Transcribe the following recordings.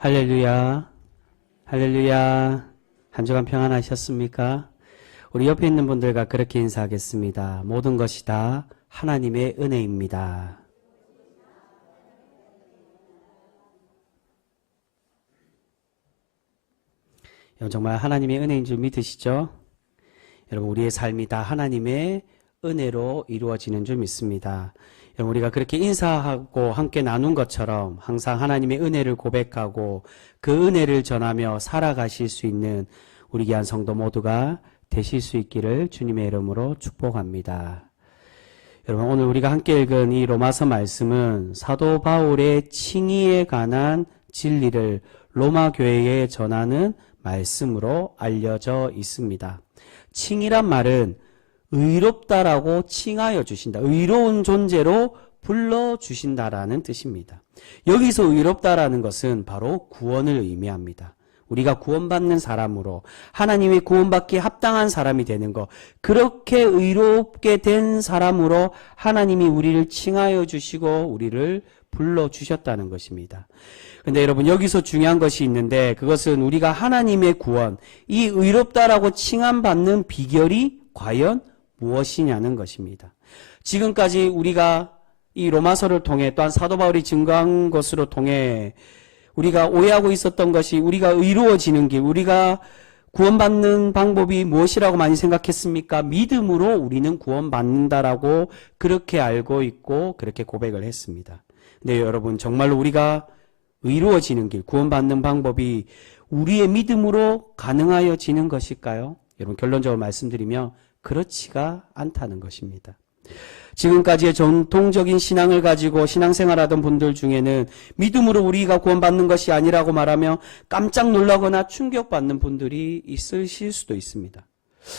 할렐루야, 할렐루야. 한 주간 평안하셨습니까? 우리 옆에 있는 분들과 그렇게 인사하겠습니다. 모든 것이 다 하나님의 은혜입니다. 여러분 정말 하나님의 은혜인 줄 믿으시죠? 여러분 우리의 삶이 다 하나님의 은혜로 이루어지는 줄 믿습니다. 여러분 우리가 그렇게 인사하고 함께 나눈 것처럼 항상 하나님의 은혜를 고백하고 그 은혜를 전하며 살아가실 수 있는 우리 귀한 성도 모두가 되실 수 있기를 주님의 이름으로 축복합니다. 여러분 오늘 우리가 함께 읽은 이 로마서 말씀은 사도 바울의 칭의에 관한 진리를 로마 교회에 전하는 말씀으로 알려져 있습니다. 칭의란 말은 의롭다라고 칭하여 주신다. 의로운 존재로 불러주신다라는 뜻입니다. 여기서 의롭다라는 것은 바로 구원을 의미합니다. 우리가 구원받는 사람으로 하나님의 구원받기에 합당한 사람이 되는 것, 그렇게 의롭게 된 사람으로 하나님이 우리를 칭하여 주시고 우리를 불러주셨다는 것입니다. 근데 여러분 여기서 중요한 것이 있는데 그것은 우리가 하나님의 구원, 이 의롭다라고 칭함받는 비결이 과연 무엇이냐는 것입니다. 지금까지 우리가 이 로마서를 통해 또한 사도 바울이 증거한 것으로 통해 우리가 오해하고 있었던 것이 우리가 의로워지는 길, 우리가 구원받는 방법이 무엇이라고 많이 생각했습니까? 믿음으로 우리는 구원받는다라고 그렇게 알고 있고 그렇게 고백을 했습니다. 근데 여러분 정말로 우리가 의로워지는 길, 구원받는 방법이 우리의 믿음으로 가능하여지는 것일까요? 여러분 결론적으로 말씀드리면 그렇지가 않다는 것입니다. 지금까지의 전통적인 신앙을 가지고 신앙생활하던 분들 중에는 믿음으로 우리가 구원받는 것이 아니라고 말하며 깜짝 놀라거나 충격받는 분들이 있으실 수도 있습니다.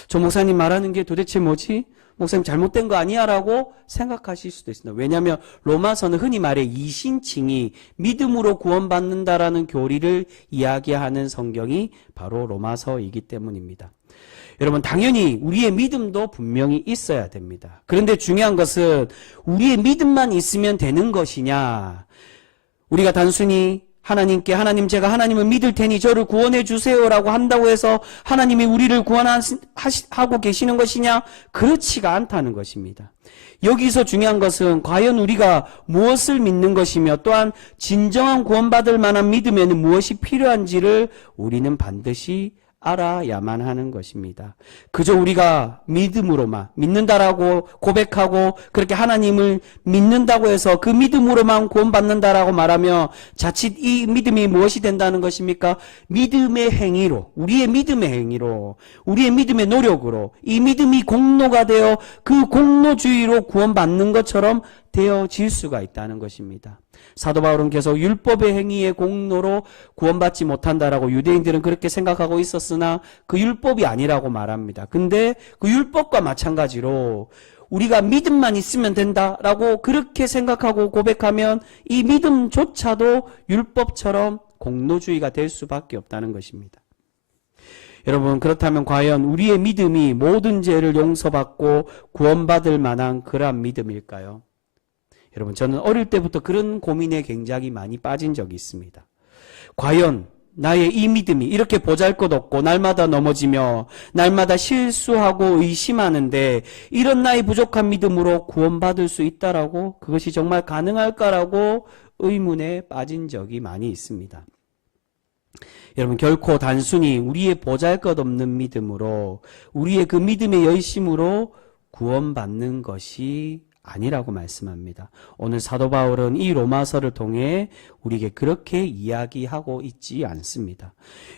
저 목사님 말하는 게 도대체 뭐지? 목사님 잘못된 거 아니야? 라고 생각하실 수도 있습니다. 왜냐하면 로마서는 흔히 말해 이신칭의, 믿음으로 구원받는다라는 교리를 이야기하는 성경이 바로 로마서이기 때문입니다. 여러분 당연히 우리의 믿음도 분명히 있어야 됩니다. 그런데 중요한 것은 우리의 믿음만 있으면 되는 것이냐, 우리가 단순히 하나님께 하나님 제가 하나님을 믿을 테니 저를 구원해 주세요라고 한다고 해서 하나님이 우리를 구원하고 계시는 것이냐, 그렇지가 않다는 것입니다. 여기서 중요한 것은 과연 우리가 무엇을 믿는 것이며 또한 진정한 구원받을 만한 믿음에는 무엇이 필요한지를 우리는 반드시 알아야만 하는 것입니다. 그저 우리가 믿음으로만 믿는다라고 고백하고 그렇게 하나님을 믿는다고 해서 그 믿음으로만 구원받는다라고 말하며 자칫 이 믿음이 무엇이 된다는 것입니까? 믿음의 행위로, 우리의 믿음의 행위로, 우리의 믿음의 노력으로 이 믿음이 공로가 되어 그 공로주의로 구원받는 것처럼 되어질 수가 있다는 것입니다. 사도 바울은 계속 율법의 행위의 공로로 구원받지 못한다라고 유대인들은 그렇게 생각하고 있었으나 그 율법이 아니라고 말합니다. 근데 그 율법과 마찬가지로 우리가 믿음만 있으면 된다라고 그렇게 생각하고 고백하면 이 믿음조차도 율법처럼 공로주의가 될 수밖에 없다는 것입니다. 여러분 그렇다면 과연 우리의 믿음이 모든 죄를 용서받고 구원받을 만한 그러한 믿음일까요? 여러분 저는 어릴 때부터 그런 고민에 굉장히 많이 빠진 적이 있습니다. 과연 나의 이 믿음이 이렇게 보잘것없고 날마다 넘어지며 날마다 실수하고 의심하는데 이런 나의 부족한 믿음으로 구원받을 수 있다라고, 그것이 정말 가능할까라고 의문에 빠진 적이 많이 있습니다. 여러분 결코 단순히 우리의 보잘것없는 믿음으로 우리의 그 믿음의 열심으로 구원받는 것이 아니라고 말씀합니다. 오늘 사도 바울은 이 로마서를 통해 우리에게 그렇게 이야기하고 있지 않습니다.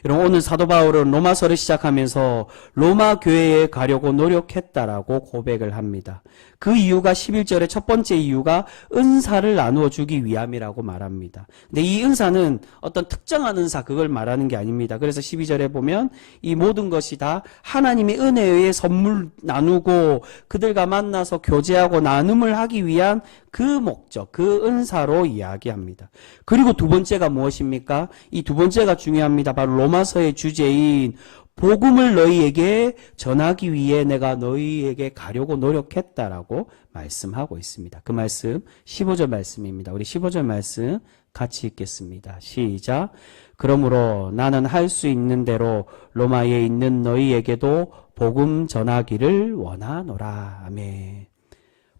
여러분 오늘 사도 바울은 로마서를 시작하면서 로마 교회에 가려고 노력했다라고 고백을 합니다. 그 이유가 11절의 첫 번째 이유가 은사를 나누어 주기 위함이라고 말합니다. 근데 이 은사는 어떤 특정한 은사 그걸 말하는 게 아닙니다. 그래서 12절에 보면 이 모든 것이 다 하나님의 은혜에 의해 선물 나누고 그들과 만나서 교제하고 나눔을 하기 위한 그 목적, 그 은사로 이야기합니다. 그리고 두 번째가 무엇입니까? 이 두 번째가 중요합니다. 바로 로마서의 주제인 복음을 너희에게 전하기 위해 내가 너희에게 가려고 노력했다라고 말씀하고 있습니다. 그 말씀 15절 말씀입니다. 우리 15절 말씀 같이 읽겠습니다. 시작. 그러므로 나는 할 수 있는 대로 로마에 있는 너희에게도 복음 전하기를 원하노라. 아멘.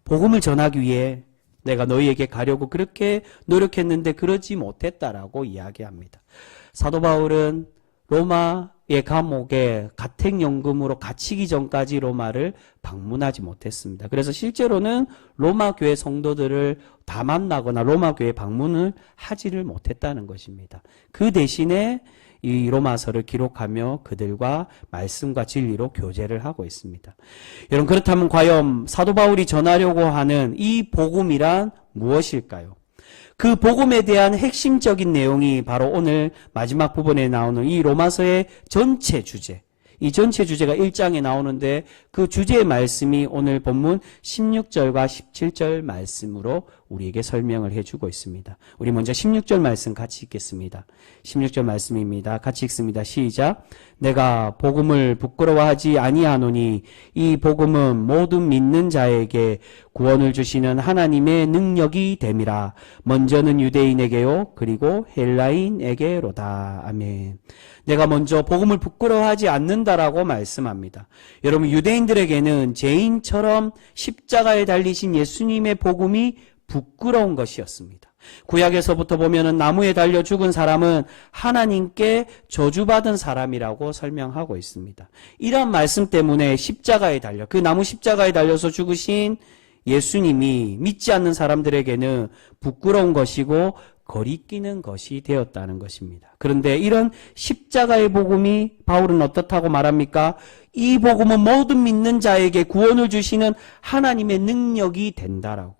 복음을 전하기 위해 내가 너희에게 가려고 그렇게 노력했는데 그러지 못했다라고 이야기합니다. 사도 바울은 로마의 감옥에 가택연금으로 갇히기 전까지 로마를 방문하지 못했습니다. 그래서 실제로는 로마 교회 성도들을 다 만나거나 로마 교회 방문을 하지를 못했다는 것입니다. 그 대신에 이 로마서를 기록하며 그들과 말씀과 진리로 교제를 하고 있습니다. 여러분, 그렇다면 과연 사도 바울이 전하려고 하는 이 복음이란 무엇일까요? 그 복음에 대한 핵심적인 내용이 바로 오늘 마지막 부분에 나오는 이 로마서의 전체 주제, 이 전체 주제가 1장에 나오는데 그 주제의 말씀이 오늘 본문 16절과 17절 말씀으로 우리에게 설명을 해주고 있습니다. 우리 먼저 16절 말씀 같이 읽겠습니다. 16절 말씀입니다. 같이 읽습니다. 시작. 내가 복음을 부끄러워하지 아니하노니 이 복음은 모든 믿는 자에게 구원을 주시는 하나님의 능력이 됨이라. 먼저는 유대인에게요 그리고 헬라인에게로다. 아멘. 내가 먼저 복음을 부끄러워하지 않는다라고 말씀합니다. 여러분, 유대인들에게는 죄인처럼 십자가에 달리신 예수님의 복음이 부끄러운 것이었습니다. 구약에서부터 보면은 나무에 달려 죽은 사람은 하나님께 저주받은 사람이라고 설명하고 있습니다. 이런 말씀 때문에 십자가에 달려, 그 나무 십자가에 달려서 죽으신 예수님이 믿지 않는 사람들에게는 부끄러운 것이고 거리끼는 것이 되었다는 것입니다. 그런데 이런 십자가의 복음이 바울은 어떻다고 말합니까? 이 복음은 모든 믿는 자에게 구원을 주시는 하나님의 능력이 된다라고.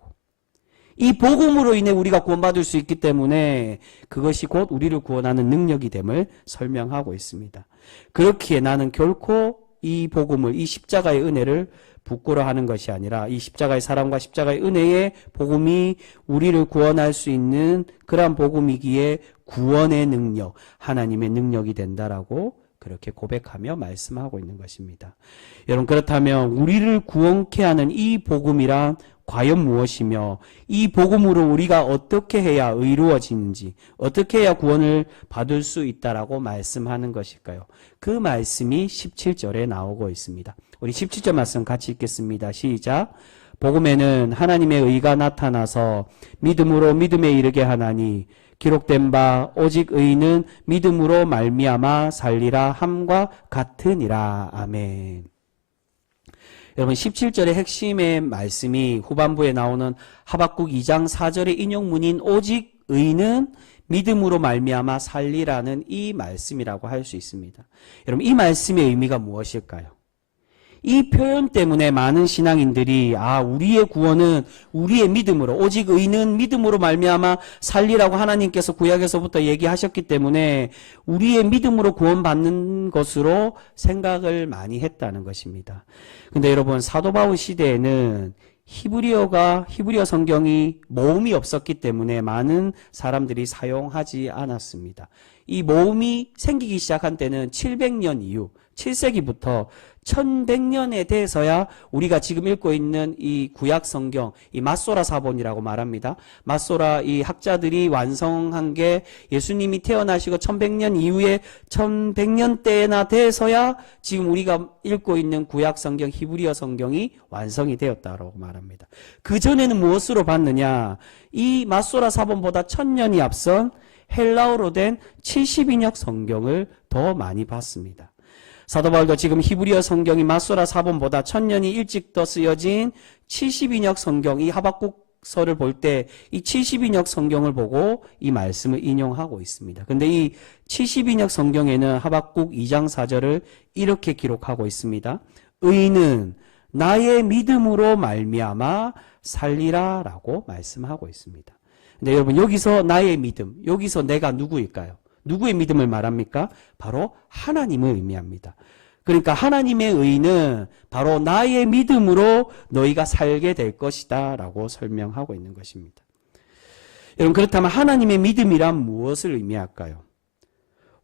이 복음으로 인해 우리가 구원받을 수 있기 때문에 그것이 곧 우리를 구원하는 능력이 됨을 설명하고 있습니다. 그렇기에 나는 결코 이 복음을, 이 십자가의 은혜를 부끄러워하는 것이 아니라 이 십자가의 사랑과 십자가의 은혜의 복음이 우리를 구원할 수 있는 그러한 복음이기에 구원의 능력, 하나님의 능력이 된다라고 그렇게 고백하며 말씀하고 있는 것입니다. 여러분, 그렇다면 우리를 구원케 하는 이 복음이란 과연 무엇이며 이 복음으로 우리가 어떻게 해야 의로워지는지, 어떻게 해야 구원을 받을 수 있다라고 말씀하는 것일까요? 그 말씀이 17절에 나오고 있습니다. 우리 17절 말씀 같이 읽겠습니다. 시작. 복음에는 하나님의 의가 나타나서 믿음으로 믿음에 이르게 하나니 기록된 바 오직 의인은 믿음으로 말미암아 살리라 함과 같으니라. 아멘. 여러분, 17절의 핵심의 말씀이 후반부에 나오는 하박국 2장 4절의 인용문인 오직 의인은 믿음으로 말미암아 살리라는 이 말씀이라고 할 수 있습니다. 여러분, 이 말씀의 의미가 무엇일까요? 이 표현 때문에 많은 신앙인들이 우리의 구원은 우리의 믿음으로, 오직 의인은 믿음으로 말미암아 살리라고 하나님께서 구약에서부터 얘기하셨기 때문에 우리의 믿음으로 구원받는 것으로 생각을 많이 했다는 것입니다. 근데 여러분, 사도 바울 시대에는 히브리어 성경이 모음이 없었기 때문에 많은 사람들이 사용하지 않았습니다. 이 모음이 생기기 시작한 때는 700년 이후 7세기부터 1100년에 대해서야 우리가 지금 읽고 있는 이 구약 성경, 이 마소라 사본이라고 말합니다. 마소라 이 학자들이 완성한 게 예수님이 태어나시고 1100년 이후에 1100년대나 돼서야 지금 우리가 읽고 있는 구약 성경, 히브리어 성경이 완성이 되었다고 말합니다. 그 전에는 무엇으로 봤느냐? 이 마소라 사본보다 1000년이 앞선 헬라어로 된 70인역 성경을 더 많이 봤습니다. 사도 바울도 지금 히브리어 성경이 마소라 사본보다 1000년이 일찍 더 쓰여진 70인역 성경, 이 하박국서를 볼 때 이 70인역 성경을 보고 이 말씀을 인용하고 있습니다. 근데 이 70인역 성경에는 하박국 2장 4절을 이렇게 기록하고 있습니다. 의인은 나의 믿음으로 말미암아 살리라 라고 말씀하고 있습니다. 근데 여러분, 여기서 나의 믿음, 여기서 내가 누구일까요? 누구의 믿음을 말합니까? 바로 하나님을 의미합니다. 그러니까 하나님의 의는 바로 나의 믿음으로 너희가 살게 될 것이다 라고 설명하고 있는 것입니다. 여러분, 그렇다면 하나님의 믿음이란 무엇을 의미할까요?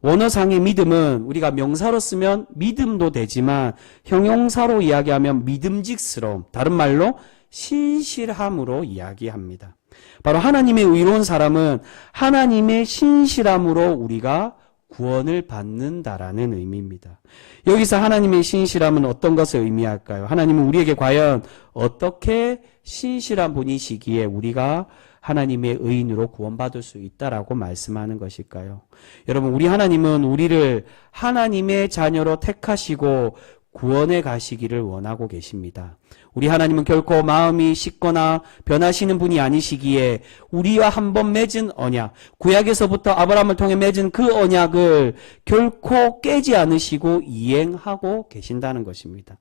원어상의 믿음은 우리가 명사로 쓰면 믿음도 되지만 형용사로 이야기하면 믿음직스러움, 다른 말로 신실함으로 이야기합니다. 바로 하나님의 의로운 사람은 하나님의 신실함으로 우리가 구원을 받는다라는 의미입니다. 여기서 하나님의 신실함은 어떤 것을 의미할까요? 하나님은 우리에게 과연 어떻게 신실한 분이시기에 우리가 하나님의 의인으로 구원받을 수 있다라고 말씀하는 것일까요? 여러분, 우리 하나님은 우리를 하나님의 자녀로 택하시고 구원에 가시기를 원하고 계십니다. 우리 하나님은 결코 마음이 식거나 변하시는 분이 아니시기에 우리와 한번 맺은 언약, 구약에서부터 아브라함을 통해 맺은 그 언약을 결코 깨지 않으시고 이행하고 계신다는 것입니다.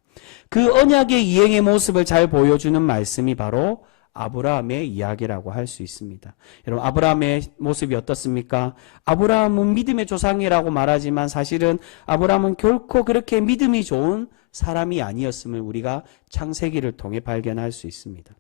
그 언약의 이행의 모습을 잘 보여주는 말씀이 바로 아브라함의 이야기라고 할 수 있습니다. 여러분, 아브라함의 모습이 어떻습니까? 아브라함은 믿음의 조상이라고 말하지만 사실은 아브라함은 결코 그렇게 믿음이 좋은 사람이 아니었음을 우리가 창세기를 통해 발견할 수 있습니다.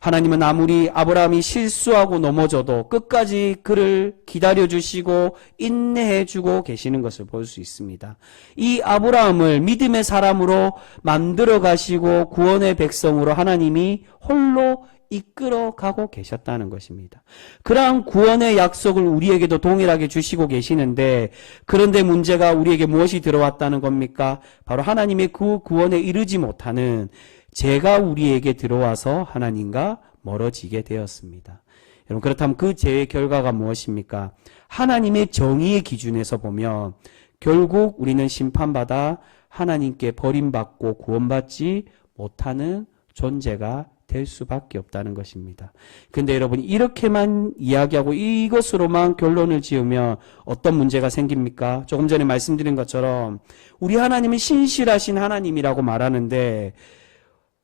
하나님은 아무리 아브라함이 실수하고 넘어져도 끝까지 그를 기다려주시고 인내해주고 계시는 것을 볼 수 있습니다. 이 아브라함을 믿음의 사람으로 만들어 가시고 구원의 백성으로 하나님이 홀로 이끌어가고 계셨다는 것입니다. 그러한 구원의 약속을 우리에게도 동일하게 주시고 계시는데, 그런데 문제가 우리에게 무엇이 들어왔다는 겁니까? 바로 하나님의 그 구원에 이르지 못하는 죄가 우리에게 들어와서 하나님과 멀어지게 되었습니다. 여러분, 그렇다면 그 죄의 결과가 무엇입니까? 하나님의 정의의 기준에서 보면 결국 우리는 심판받아 하나님께 버림받고 구원받지 못하는 존재가 될 수밖에 없다는 것입니다. 근데 여러분, 이렇게만 이야기하고 이것으로만 결론을 지으면 어떤 문제가 생깁니까? 조금 전에 말씀드린 것처럼 우리 하나님은 신실하신 하나님이라고 말하는데,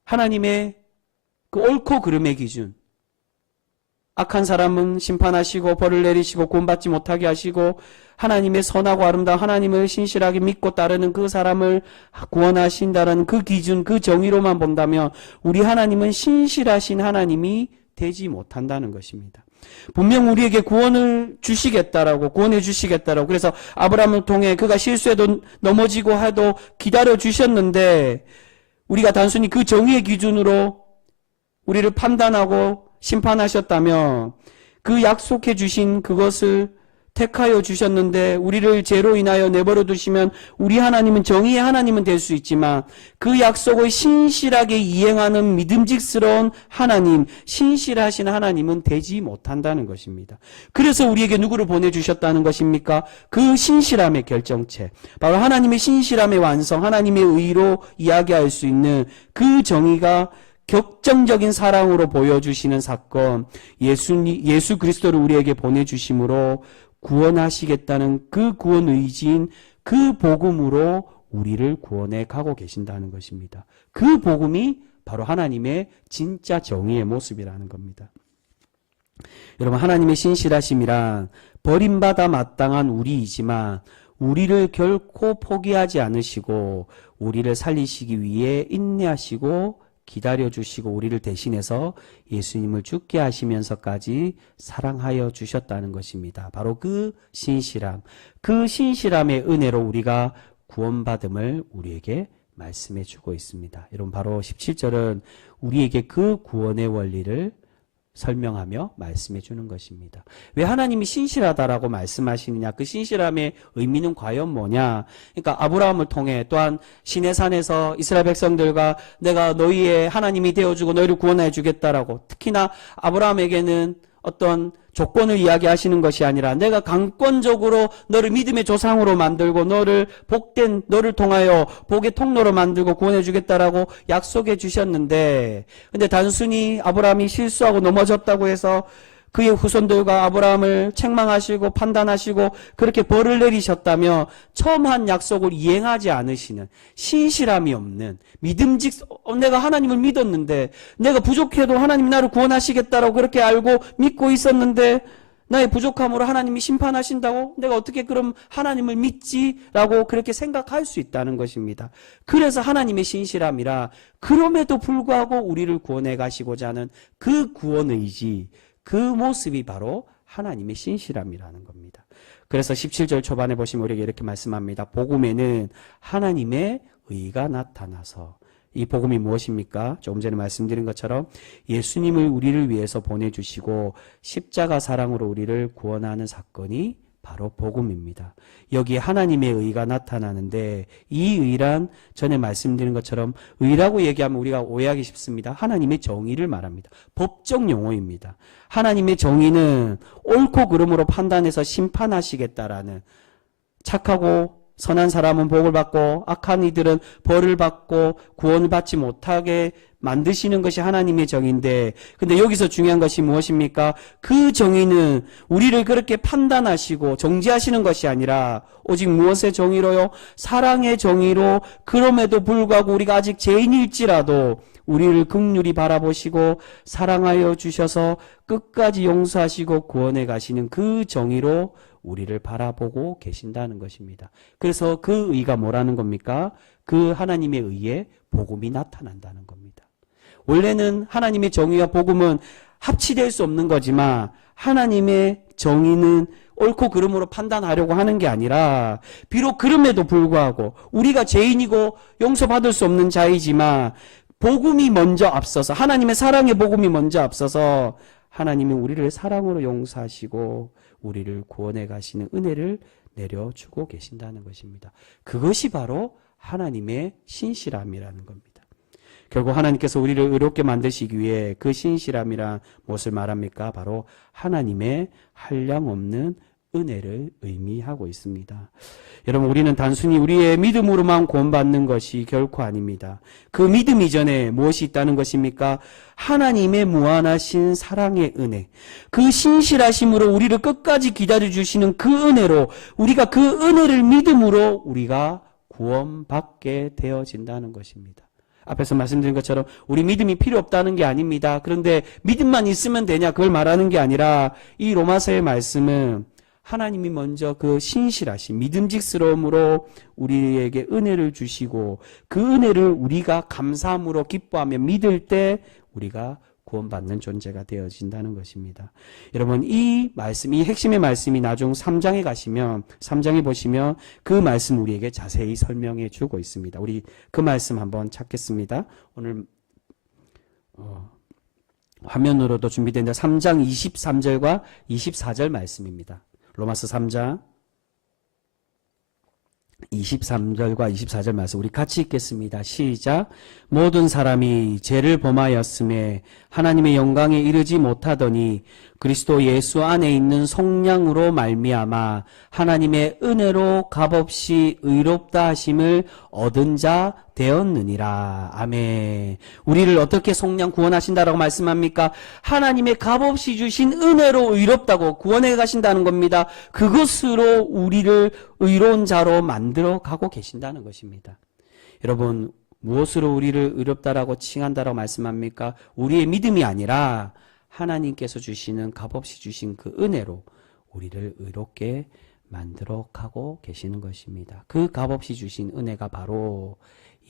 하나님의 그 옳고 그름의 기준, 악한 사람은 심판하시고 벌을 내리시고 구원받지 못하게 하시고, 하나님의 선하고 아름다운 하나님을 신실하게 믿고 따르는 그 사람을 구원하신다는 그 기준, 그 정의로만 본다면 우리 하나님은 신실하신 하나님이 되지 못한다는 것입니다. 분명 우리에게 구원을 주시겠다라고, 구원해 주시겠다라고, 그래서 아브라함을 통해 그가 실수해도 넘어지고 해도 기다려 주셨는데, 우리가 단순히 그 정의의 기준으로 우리를 판단하고 심판하셨다면 그 약속해 주신 그것을 택하여 주셨는데 우리를 죄로 인하여 내버려 두시면 우리 하나님은 정의의 하나님은 될 수 있지만 그 약속을 신실하게 이행하는 믿음직스러운 하나님, 신실하신 하나님은 되지 못한다는 것입니다. 그래서 우리에게 누구를 보내주셨다는 것입니까? 그 신실함의 결정체, 바로 하나님의 신실함의 완성, 하나님의 의로 이야기할 수 있는 그 정의가 격정적인 사랑으로 보여주시는 사건, 예수 그리스도를 우리에게 보내주심으로 구원하시겠다는 그 구원 의지인 그 복음으로 우리를 구원해 가고 계신다는 것입니다. 그 복음이 바로 하나님의 진짜 정의의 모습이라는 겁니다. 여러분, 하나님의 신실하심이란 버림받아 마땅한 우리이지만 우리를 결코 포기하지 않으시고 우리를 살리시기 위해 인내하시고 기다려주시고 우리를 대신해서 예수님을 죽게 하시면서까지 사랑하여 주셨다는 것입니다. 바로 그 신실함, 그 신실함의 은혜로 우리가 구원받음을 우리에게 말씀해 주고 있습니다. 여러분, 바로 17절은 우리에게 그 구원의 원리를 설명하며 말씀해 주는 것입니다. 왜 하나님이 신실하다라고 말씀하시느냐? 그 신실함의 의미는 과연 뭐냐? 그러니까 아브라함을 통해, 또한 시내산에서 이스라엘 백성들과 내가 너희의 하나님이 되어주고 너희를 구원해 주겠다라고, 특히나 아브라함에게는 어떤 조건을 이야기하시는 것이 아니라 내가 강권적으로 너를 믿음의 조상으로 만들고 너를 복된, 너를 통하여 복의 통로로 만들고 구원해 주겠다라고 약속해 주셨는데, 근데 단순히 아브라함이 실수하고 넘어졌다고 해서 그의 후손들과 아브라함을 책망하시고 판단하시고 그렇게 벌을 내리셨다며 처음 한 약속을 이행하지 않으시는, 신실함이 없는, 내가 하나님을 믿었는데, 내가 부족해도 하나님이 나를 구원하시겠다라고 그렇게 알고 믿고 있었는데 나의 부족함으로 하나님이 심판하신다고? 내가 어떻게 그럼 하나님을 믿지? 라고 그렇게 생각할 수 있다는 것입니다. 그래서 하나님의 신실함이라, 그럼에도 불구하고 우리를 구원해 가시고자 하는 그 구원 의지, 그 모습이 바로 하나님의 신실함이라는 겁니다. 그래서 17절 초반에 보시면 우리에게 이렇게 말씀합니다. 복음에는 하나님의 의가 나타나서 이 복음이 무엇입니까? 조금 전에 말씀드린 것처럼 예수님을 우리를 위해서 보내주시고 십자가 사랑으로 우리를 구원하는 사건이 바로 복음입니다. 여기에 하나님의 의가 나타나는데 이 의란 전에 말씀드린 것처럼 의라고 얘기하면 우리가 오해하기 쉽습니다. 하나님의 정의를 말합니다. 법적 용어입니다. 하나님의 정의는 옳고 그름으로 판단해서 심판하시겠다라는, 착하고 선한 사람은 복을 받고 악한 이들은 벌을 받고 구원을 받지 못하게 만드시는 것이 하나님의 정의인데, 근데 여기서 중요한 것이 무엇입니까? 그 정의는 우리를 그렇게 판단하시고 정죄하시는 것이 아니라 오직 무엇의 정의로요? 사랑의 정의로, 그럼에도 불구하고 우리가 아직 죄인일지라도 우리를 긍휼히 바라보시고 사랑하여 주셔서 끝까지 용서하시고 구원해 가시는 그 정의로 우리를 바라보고 계신다는 것입니다. 그래서 그 의가 뭐라는 겁니까? 그 하나님의 의에 복음이 나타난다는 겁니다. 원래는 하나님의 정의와 복음은 합치될 수 없는 거지만 하나님의 정의는 옳고 그름으로 판단하려고 하는 게 아니라, 비록 그럼에도 불구하고 우리가 죄인이고 용서받을 수 없는 자이지만 복음이 먼저 앞서서, 하나님의 사랑의 복음이 먼저 앞서서 하나님이 우리를 사랑으로 용서하시고 우리를 구원해 가시는 은혜를 내려주고 계신다는 것입니다. 그것이 바로 하나님의 신실함이라는 겁니다. 결국 하나님께서 우리를 의롭게 만드시기 위해 그 신실함이란 무엇을 말합니까? 바로 하나님의 한량없는 은혜를 의미하고 있습니다. 여러분, 우리는 단순히 우리의 믿음으로만 구원받는 것이 결코 아닙니다. 그 믿음 이전에 무엇이 있다는 것입니까? 하나님의 무한하신 사랑의 은혜, 그 신실하심으로 우리를 끝까지 기다려주시는 그 은혜로, 우리가 그 은혜를 믿음으로 우리가 구원받게 되어진다는 것입니다. 앞에서 말씀드린 것처럼 우리 믿음이 필요 없다는 게 아닙니다. 그런데 믿음만 있으면 되냐, 그걸 말하는 게 아니라 이 로마서의 말씀은 하나님이 먼저 그 신실하신 믿음직스러움으로 우리에게 은혜를 주시고 그 은혜를 우리가 감사함으로 기뻐하며 믿을 때 우리가 구원받는 존재가 되어진다는 것입니다. 여러분, 이 말씀, 이 핵심의 말씀이 나중 3장에 가시면, 3장에 보시면 그 말씀 우리에게 자세히 설명해 주고 있습니다. 우리 그 말씀 한번 찾겠습니다. 오늘 화면으로도 준비된 3장 23절과 24절 말씀입니다. 로마서 3장 23절과 24절 말씀 우리 같이 읽겠습니다. 시작. 모든 사람이 죄를 범하였음에 하나님의 영광에 이르지 못하더니 그리스도 예수 안에 있는 속량으로 말미암아 하나님의 은혜로 값없이 의롭다 하심을 얻은 자 되었느니라. 아멘. 우리를 어떻게 속량 구원하신다라고 말씀합니까? 하나님의 값없이 주신 은혜로 의롭다고 구원해 가신다는 겁니다. 그것으로 우리를 의로운 자로 만들어 가고 계신다는 것입니다. 여러분, 무엇으로 우리를 의롭다라고 칭한다라고 말씀합니까? 우리의 믿음이 아니라 하나님께서 주시는, 값없이 주신 그 은혜로 우리를 의롭게 만들어 가고 계시는 것입니다. 그 값없이 주신 은혜가 바로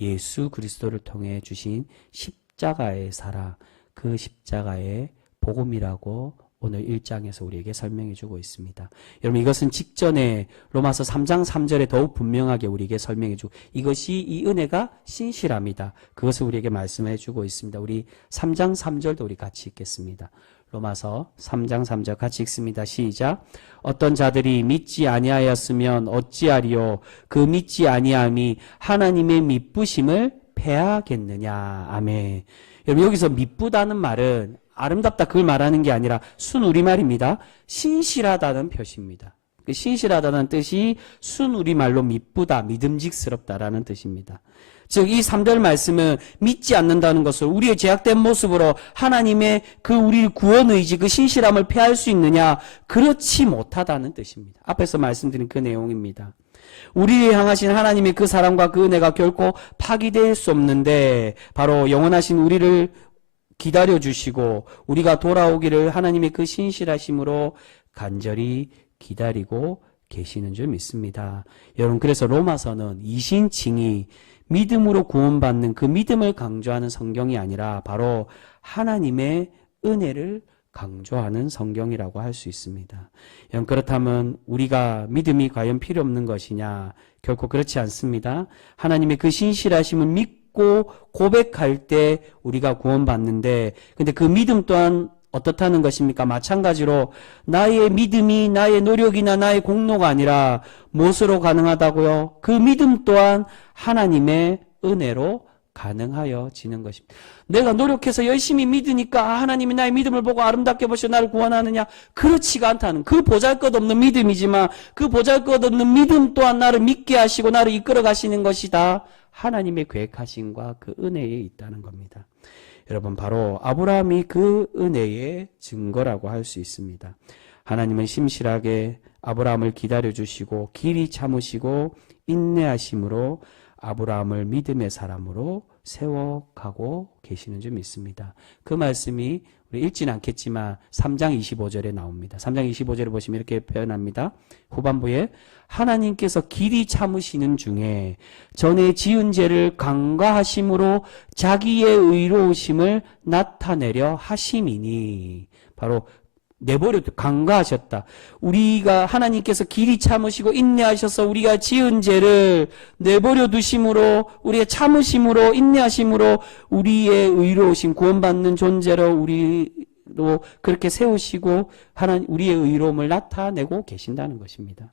예수 그리스도를 통해 주신 십자가의 사랑, 그 십자가의 복음이라고 오늘 1장에서 우리에게 설명해 주고 있습니다. 여러분, 이것은 직전에 로마서 3장 3절에 더욱 분명하게 우리에게 설명해 주고, 이것이 이 은혜가 신실함이다, 그것을 우리에게 말씀해 주고 있습니다. 우리 3장 3절도 우리 같이 읽겠습니다. 로마서 3장 3절 같이 읽습니다. 시작. 어떤 자들이 믿지 아니하였으면 어찌하리요? 그 믿지 아니함이 하나님의 미쁘심을 패하겠느냐. 아멘. 여러분, 여기서 미쁘다는 말은 아름답다 그걸 말하는 게 아니라 순우리말입니다. 신실하다는 표시입니다. 그 신실하다는 뜻이 순우리말로 미쁘다, 믿음직스럽다라는 뜻입니다. 즉, 이 3절 말씀은 믿지 않는다는 것을 우리의 죄악된 모습으로 하나님의 그 우리 구원 의지, 그 신실함을 패할 수 있느냐? 그렇지 못하다는 뜻입니다. 앞에서 말씀드린 그 내용입니다. 우리를 향하신 하나님의 그 사랑과 그 은혜가 결코 파기될 수 없는데, 바로 영원하신 우리를 기다려주시고 우리가 돌아오기를 하나님의 그 신실하심으로 간절히 기다리고 계시는 줄 믿습니다. 여러분, 그래서 로마서는 이신칭이 믿음으로 구원받는 그 믿음을 강조하는 성경이 아니라 바로 하나님의 은혜를 강조하는 성경이라고 할 수 있습니다. 여러분, 그렇다면 우리가 믿음이 과연 필요 없는 것이냐? 결코 그렇지 않습니다. 하나님의 그 신실하심을 믿고 믿고 고백할 때 우리가 구원받는데, 근데 그 믿음 또한 어떻다는 것입니까? 마찬가지로 나의 믿음이 나의 노력이나 나의 공로가 아니라 무엇으로 가능하다고요? 그 믿음 또한 하나님의 은혜로 가능하여지는 것입니다. 내가 노력해서 열심히 믿으니까 하나님이 나의 믿음을 보고 아름답게 보시고 나를 구원하느냐? 그렇지가 않다는, 그 보잘것없는 믿음이지만 그 보잘것없는 믿음 또한 나를 믿게 하시고 나를 이끌어 가시는 것이다. 하나님의 계획하심과 그 은혜에 있다는 겁니다. 여러분, 바로 아브라함이 그 은혜의 증거라고 할 수 있습니다. 하나님은 심실하게 아브라함을 기다려주시고 길이 참으시고 인내하심으로 아브라함을 믿음의 사람으로 세워가고 계시는 줄 믿습니다. 그 말씀이 우리 읽지는 않겠지만 3장 25절에 나옵니다. 3장 25절을 보시면 이렇게 표현합니다. 후반부에 하나님께서 길이 참으시는 중에 전에 지은 죄를 간과하심으로 자기의 의로우심을 나타내려 하심이니, 바로 내버려 간과하셨다. 우리가 하나님께서 길이 참으시고 인내하셔서 우리가 지은 죄를 내버려 두심으로, 우리의 참으심으로 인내하심으로 우리의 의로우심, 구원받는 존재로 우리로 그렇게 세우시고 하나님 우리의 의로움을 나타내고 계신다는 것입니다.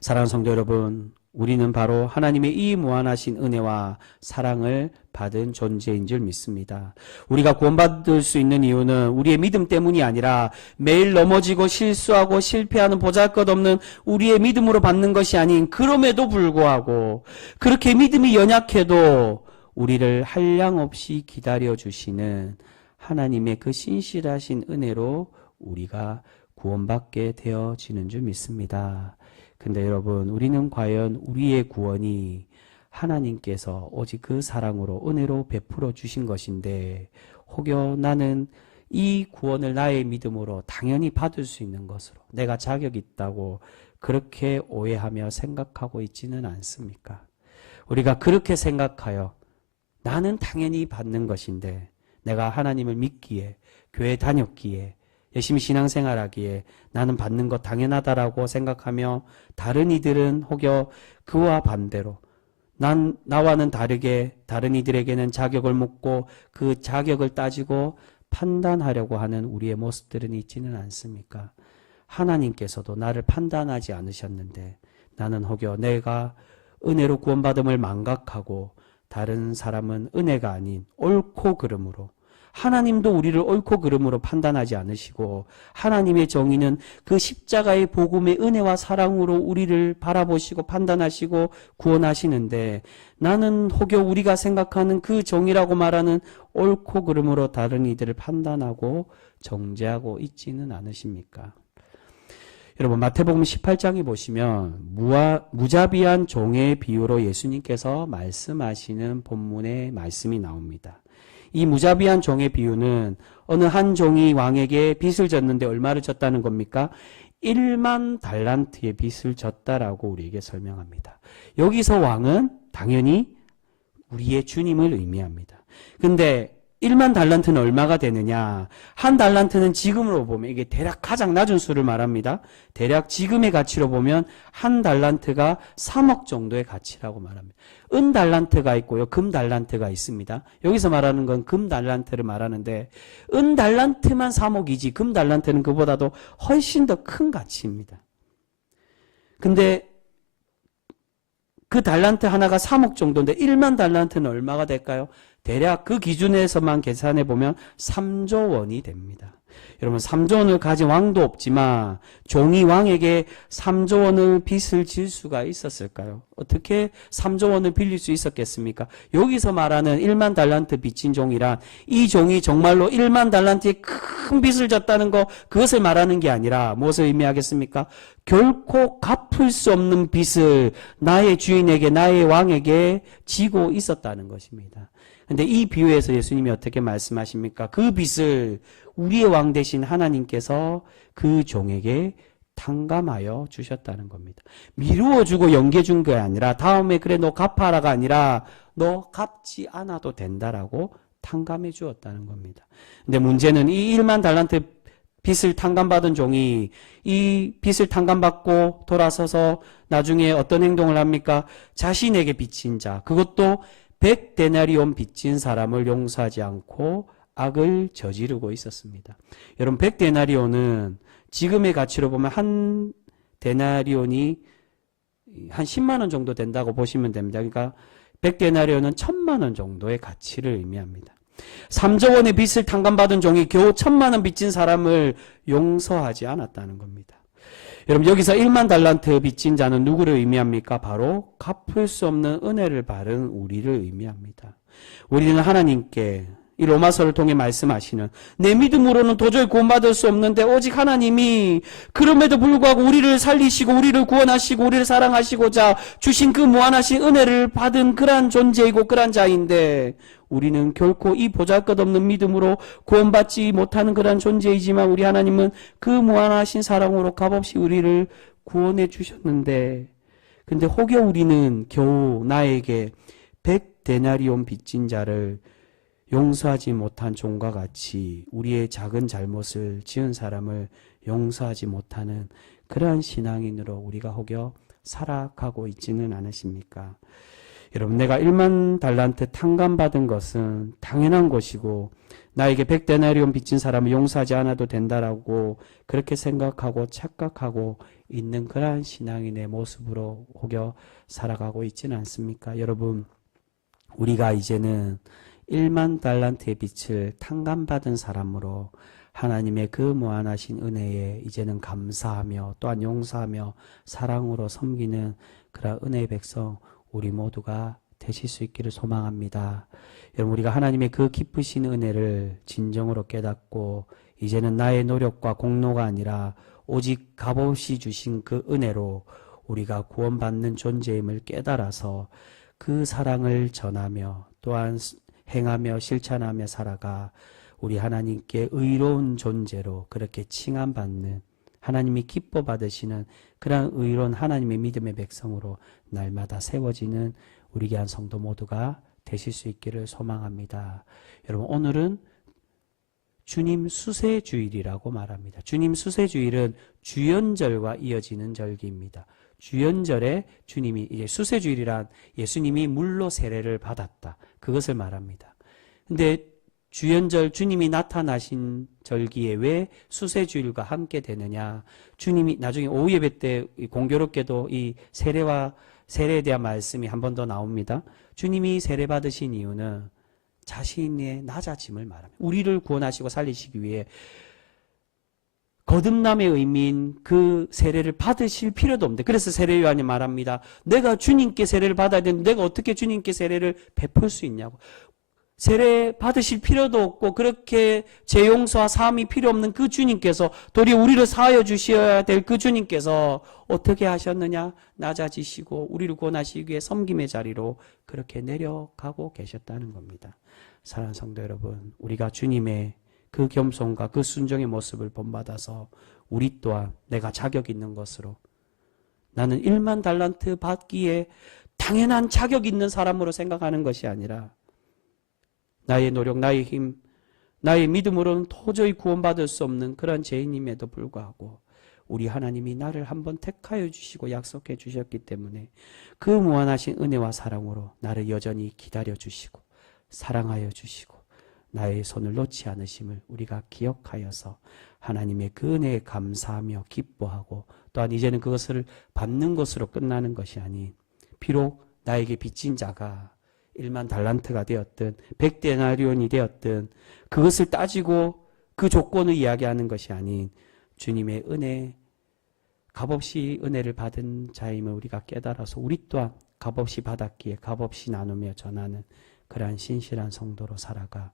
사랑하는 성도 여러분, 우리는 바로 하나님의 이 무한하신 은혜와 사랑을 받은 존재인 줄 믿습니다. 우리가 구원받을 수 있는 이유는 우리의 믿음 때문이 아니라 매일 넘어지고 실수하고 실패하는 보잘것없는 우리의 믿음으로 받는 것이 아닌, 그럼에도 불구하고 그렇게 믿음이 연약해도 우리를 한량없이 기다려주시는 하나님의 그 신실하신 은혜로 우리가 구원받게 되어지는 줄 믿습니다. 근데 여러분, 우리는 과연 우리의 구원이 하나님께서 오직 그 사랑으로 은혜로 베풀어 주신 것인데, 혹여 나는 이 구원을 나의 믿음으로 당연히 받을 수 있는 것으로 내가 자격이 있다고 그렇게 오해하며 생각하고 있지는 않습니까? 우리가 그렇게 생각하여 나는 당연히 받는 것인데, 내가 하나님을 믿기에, 교회 다녔기에, 열심히 신앙생활하기에 나는 받는 것 당연하다라고 생각하며 다른 이들은 혹여 그와 반대로 나와는 다르게 다른 이들에게는 자격을 묻고 그 자격을 따지고 판단하려고 하는 우리의 모습들은 있지는 않습니까? 하나님께서도 나를 판단하지 않으셨는데 나는 혹여 내가 은혜로 구원받음을 망각하고 다른 사람은 은혜가 아닌 옳고 그름으로, 하나님도 우리를 옳고 그름으로 판단하지 않으시고 하나님의 정의는 그 십자가의 복음의 은혜와 사랑으로 우리를 바라보시고 판단하시고 구원하시는데, 나는 혹여 우리가 생각하는 그 정의라고 말하는 옳고 그름으로 다른 이들을 판단하고 정죄하고 있지는 않으십니까? 여러분, 마태복음 18장에 보시면 무자비한 종의 비유로 예수님께서 말씀하시는 본문의 말씀이 나옵니다. 이 무자비한 종의 비유는 어느 한 종이 왕에게 빚을 졌는데 얼마를 졌다는 겁니까? 1만 달란트의 빚을 졌다라고 우리에게 설명합니다. 여기서 왕은 당연히 우리의 주님을 의미합니다. 근데 1만 달란트는 얼마가 되느냐? 한 달란트는 지금으로 보면, 이게 대략 가장 낮은 수를 말합니다. 대략 지금의 가치로 보면 한 달란트가 3억 정도의 가치라고 말합니다. 은 달란트가 있고요, 금 달란트가 있습니다. 여기서 말하는 건 금 달란트를 말하는데, 은 달란트만 3억이지 금 달란트는 그보다도 훨씬 더 큰 가치입니다. 근데 그 달란트 하나가 3억 정도인데 1만 달란트는 얼마가 될까요? 대략 그 기준에서만 계산해 보면 3조 원이 됩니다. 여러분, 3조 원을 가진 왕도 없지만 종이 왕에게 3조 원을 빚을 질 수가 있었을까요? 어떻게 3조 원을 빌릴 수 있었겠습니까? 여기서 말하는 1만 달란트 빚진 종이란, 이 종이 정말로 1만 달란트의 큰 빚을 졌다는 거, 그것을 말하는 게 아니라 무엇을 의미하겠습니까? 결코 갚을 수 없는 빚을 나의 주인에게, 나의 왕에게 지고 있었다는 것입니다. 근데 이 비유에서 예수님이 어떻게 말씀하십니까? 그 빚을 우리의 왕 되신 하나님께서 그 종에게 탕감하여 주셨다는 겁니다. 미루어 주고 연계 준 게 아니라, 다음에 그래 너 갚아라가 아니라 너 갚지 않아도 된다라고 탕감해 주었다는 겁니다. 근데 문제는 이 1만 달란트 빚을 탕감받은 종이 이 빚을 탕감받고 돌아서서 나중에 어떤 행동을 합니까? 자신에게 빚진 자, 그것도 100데나리온 빚진 사람을 용서하지 않고 악을 저지르고 있었습니다. 여러분 100데나리온은 지금의 가치로 보면 한 데나리온이 한 10만 원 정도 된다고 보시면 됩니다. 그러니까 100데나리온은 1000만 원 정도의 가치를 의미합니다. 3조 원의 빚을 탕감받은 종이 겨우 1000만 원 빚진 사람을 용서하지 않았다는 겁니다. 여러분 여기서 1만 달란트 빚진 자는 누구를 의미합니까? 바로 갚을 수 없는 은혜를 받은 우리를 의미합니다. 우리는 하나님께 이 로마서를 통해 말씀하시는 내 믿음으로는 도저히 구원받을 수 없는데 오직 하나님이 그럼에도 불구하고 우리를 살리시고 우리를 구원하시고 우리를 사랑하시고자 주신 그 무한하신 은혜를 받은 그러한 존재이고 그러한 자인데 우리는 결코 이 보잘것없는 믿음으로 구원받지 못하는 그러한 존재이지만 우리 하나님은 그 무한하신 사랑으로 값없이 우리를 구원해 주셨는데 근데 혹여 우리는 겨우 나에게 100데나리온 빚진 자를 용서하지 못한 종과 같이 우리의 작은 잘못을 지은 사람을 용서하지 못하는 그러한 신앙인으로 우리가 혹여 살아가고 있지는 않으십니까? 여러분 내가 1만 달란트 탕감받은 것은 당연한 것이고 나에게 100데나리온 빚진 사람을 용서하지 않아도 된다라고 그렇게 생각하고 착각하고 있는 그러한 신앙인의 모습으로 혹여 살아가고 있지는 않습니까? 여러분 우리가 이제는 1만 달란트의 빚을 탕감받은 사람으로 하나님의 그 무한하신 은혜에 이제는 감사하며 또한 용서하며 사랑으로 섬기는 그런 은혜의 백성 우리 모두가 되실 수 있기를 소망합니다. 여러분 우리가 하나님의 그 기쁘신 은혜를 진정으로 깨닫고 이제는 나의 노력과 공로가 아니라 오직 값없이 주신 그 은혜로 우리가 구원받는 존재임을 깨달아서 그 사랑을 전하며 또한 행하며 실천하며 살아가 우리 하나님께 의로운 존재로 그렇게 칭함받는 하나님이 기뻐 받으시는 그러한 의로운 하나님의 믿음의 백성으로 날마다 세워지는 우리 귀한 성도 모두가 되실 수 있기를 소망합니다. 여러분 오늘은 주님 수세주일이라고 말합니다. 주님 수세주일은 주연절과 이어지는 절기입니다. 주연절에 주님이 이제 수세주일이란 예수님이 물로 세례를 받았다. 그것을 말합니다. 근데 주연절 주님이 나타나신 절기에 왜 수세주일과 함께 되느냐? 주님이 나중에 오후 예배 때 공교롭게도 이 세례에 대한 말씀이 한 번 더 나옵니다. 주님이 세례 받으신 이유는 자신의 낮아짐을 말합니다. 우리를 구원하시고 살리시기 위해 거듭남의 의미인 그 세례를 받으실 필요도 없는데 그래서 세례 요한이 말합니다. 내가 주님께 세례를 받아야 되는데 내가 어떻게 주님께 세례를 베풀 수 있냐고. 세례 받으실 필요도 없고 그렇게 제 용서와 사함이 필요 없는 그 주님께서 도리어 우리를 사하여 주셔야 될 그 주님께서 어떻게 하셨느냐? 낮아지시고 우리를 구원하시기 위해 섬김의 자리로 그렇게 내려가고 계셨다는 겁니다. 사랑하는 성도 여러분, 우리가 주님의 그 겸손과 그 순종의 모습을 본받아서 우리 또한 내가 자격 있는 것으로 나는 1만 달란트 받기에 당연한 자격 있는 사람으로 생각하는 것이 아니라 나의 노력, 나의 힘, 나의 믿음으로는 도저히 구원받을 수 없는 그런 죄인임에도 불구하고 우리 하나님이 나를 한번 택하여 주시고 약속해 주셨기 때문에 그 무한하신 은혜와 사랑으로 나를 여전히 기다려 주시고 사랑하여 주시고 나의 손을 놓지 않으심을 우리가 기억하여서 하나님의 그 은혜에 감사하며 기뻐하고 또한 이제는 그것을 받는 것으로 끝나는 것이 아닌 비록 나에게 빚진 자가 1만 달란트가 되었든 100데나리온이 되었든 그것을 따지고 그 조건을 이야기하는 것이 아닌 주님의 은혜, 값없이 은혜를 받은 자임을 우리가 깨달아서 우리 또한 값없이 받았기에 값없이 나누며 전하는 그러한 신실한 성도로 살아가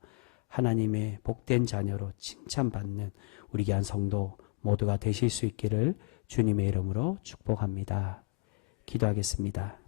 하나님의 복된 자녀로 칭찬받는 우리 귀한 성도 모두가 되실 수 있기를 주님의 이름으로 축복합니다. 기도하겠습니다.